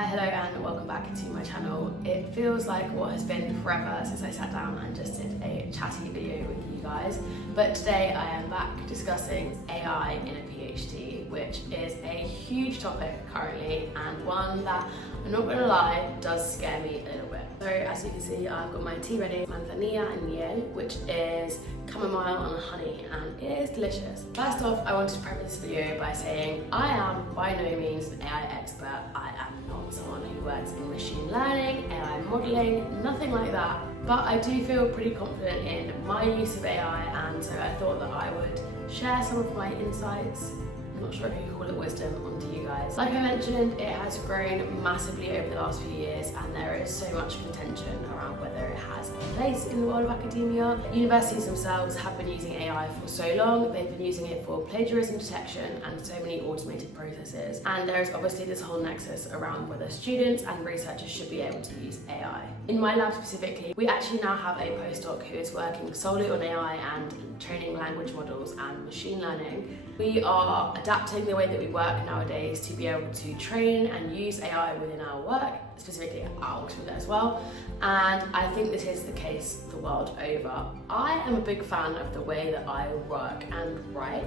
Hi, hello and welcome back to my channel. It feels like what has been forever since I sat down and just did a chatty video with you guys, but today I am back discussing AI in a PhD, which is a huge topic currently and one that, I'm not gonna lie, does scare me a little bit. So as you can see, I've got my tea ready, manzanilla and miel, which is chamomile and honey, and it is delicious. First off, I wanted to preface this video by saying I am by no means an AI expert. I am not someone who works in machine learning, AI modeling, nothing like that. But I do feel pretty confident in my use of AI, and so I thought that I would share some of my insights. I'm not sure if you can call it wisdom, onto you guys. Like I mentioned, it has grown massively over the last few years, and there is so much contention around whether it has a place in the world of academia. Universities themselves have been using AI for so long. They've been using it for plagiarism detection and so many automated processes. And there is obviously this whole nexus around whether students and researchers should be able to use AI. In my lab specifically, we actually now have a postdoc who is working solely on AI and training language models and machine learning. We are adapting the way that we work nowadays to be able to train and use AI within our work, specifically at Oxford as well, and I think this is the case the world over. I am a big fan of the way that I work and write.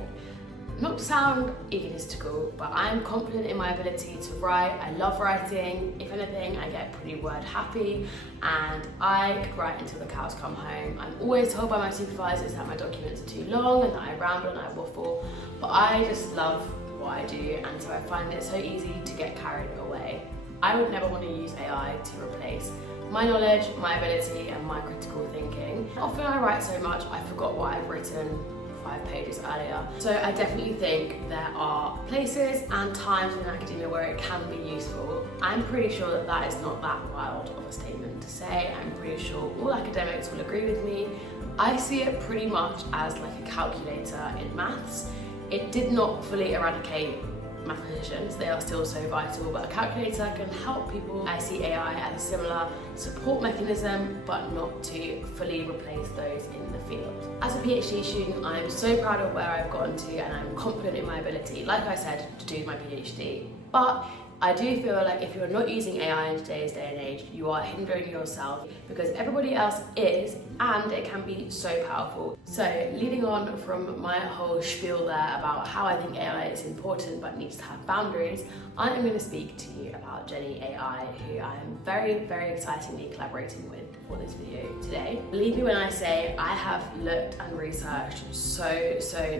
Not to sound egotistical, but I'm confident in my ability to write. I love writing. If anything, I get pretty word happy, and I could write until the cows come home. I'm always told by my supervisors that my documents are too long and that I ramble and I waffle, but I just love what I do, and so I find it so easy to get carried away. I would never want to use AI to replace my knowledge, my ability, and my critical thinking. Often I write so much I forgot what I've written 5 pages earlier. So I definitely think there are places and times in academia where it can be useful. I'm pretty sure that that is not that wild of a statement to say. I'm pretty sure all academics will agree with me. I see it pretty much as like a calculator in maths. It did not fully eradicate mathematicians, they are still so vital, but a calculator can help people. I see AI as a similar support mechanism, but not to fully replace those in the field. As a PhD student, I'm so proud of where I've gotten to, and I'm confident in my ability, like I said, to do my PhD. But I do feel like if you're not using AI in today's day and age, you are hindering yourself because everybody else is, and it can be so powerful. So leading on from my whole spiel there about how I think AI is important but needs to have boundaries, I am going to speak to you about Jenni AI, who I am very, very excitingly collaborating with for this video today. Believe me when I say I have looked and researched so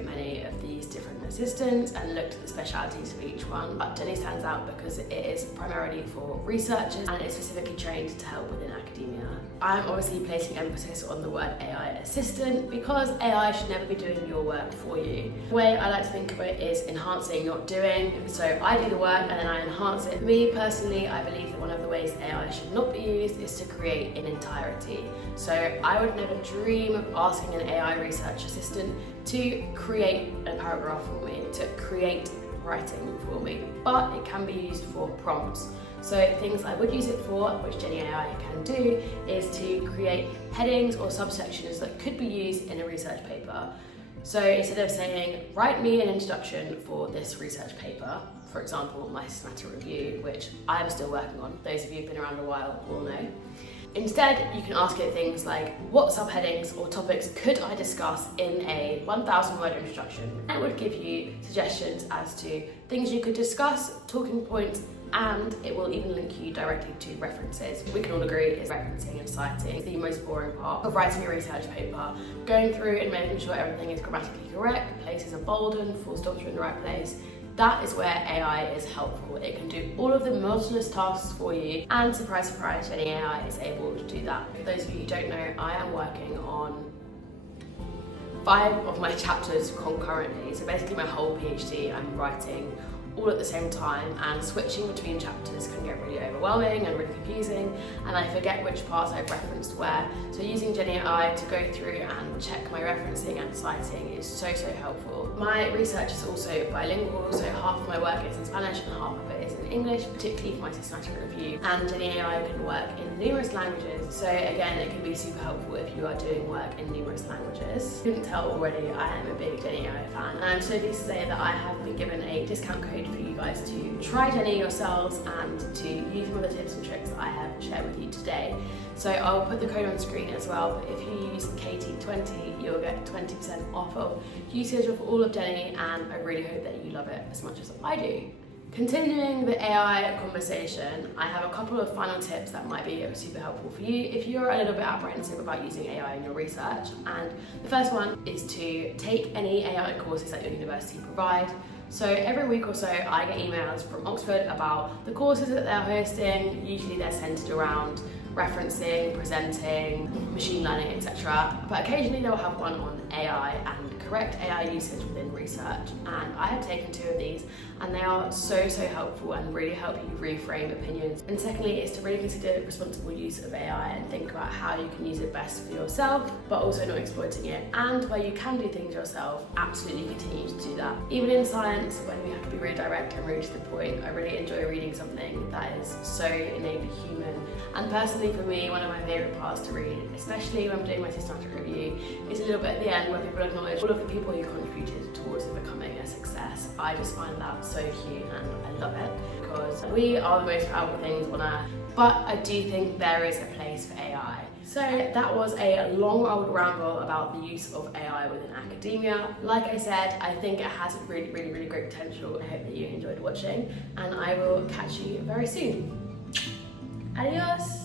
many of these different assistants and looked at the specialities of each one, but Jenni stands out because it is primarily for researchers and it's specifically trained to help within academia. I'm obviously placing emphasis on the word AI assistant because AI should never be doing your work for you. The way I like to think of it is enhancing, not doing. So I do the work and then I enhance it. Me personally, I believe that one of the ways AI should not be used is to create in entirety. So I would never dream of asking an AI research assistant to create a paragraph for me, to create writing for me, but it can be used for prompts. So things I would use it for, which Jenni AI can do, is to create headings or subsections that could be used in a research paper. So instead of saying, write me an introduction for this research paper, for example, my systematic review, which I'm still working on, those of you who've been around a while will know. Instead, you can ask it things like, what subheadings or topics could I discuss in a 1,000-word introduction? And it would give you suggestions as to things you could discuss, talking points, and it will even link you directly to references. We can all agree is referencing and citing is the most boring part of writing a research paper. Going through and making sure everything is grammatically correct, places are bolded, full stops are in the right place. That is where AI is helpful. It can do all of the monotonous tasks for you, and surprise, surprise, Jenni AI is able to do that. For those of you who don't know, I am working on 5 of my chapters concurrently. So basically my whole PhD I'm writing all at the same time, and switching between chapters can get really overwhelming and really confusing, and I forget which parts I've referenced where. So using Jenni AI to go through and check my referencing and citing is so helpful. My research is also bilingual, so half of my work is in Spanish and half of it is in English, particularly for my systematic review. And Jenni AI can work in numerous languages, so again, it can be super helpful if you are doing work in numerous languages. You can tell already I am a big Jenni AI fan, and I'm so pleased to say that I have been given a discount code for you guys to try Jenni yourselves and to use some of the tips and tricks that I have shared with you today. So I'll put the code on screen as well, but if you use Katie20, you'll get 20% off of usage of all of Jenni, and I really hope that you love it as much as I do. Continuing the AI conversation, I have a couple of final tips that might be super helpful for you if you're a little bit apprehensive about using AI in your research. And the first one is to take any AI courses that your university provide. So every week or so I get emails from Oxford about the courses that they're hosting. Usually they're centered around referencing, presenting, machine learning, etc. But occasionally they'll have one on AI and correct AI usage within research. And I have taken 2 of these, and they are so helpful and really help you reframe opinions. And secondly is to really consider responsible use of AI and think about how you can use it best for yourself, but also not exploiting it. And where you can do things yourself, absolutely continue to do that. Even in science, when we have to be really direct and really to the point, I really enjoy reading something that is so innately human. And personally for me, one of my favourite parts to read, especially when I'm doing my systematic review, is a little bit at the end where people acknowledge all of the people who contributed towards it becoming a success. I just find that so cute and I love it because we are the most powerful things on earth, but I do think there is a place for AI. So that was a long old ramble about the use of AI within academia. Like I said, I think it has really great potential. I hope that you enjoyed watching, and I will catch you very soon. Adios!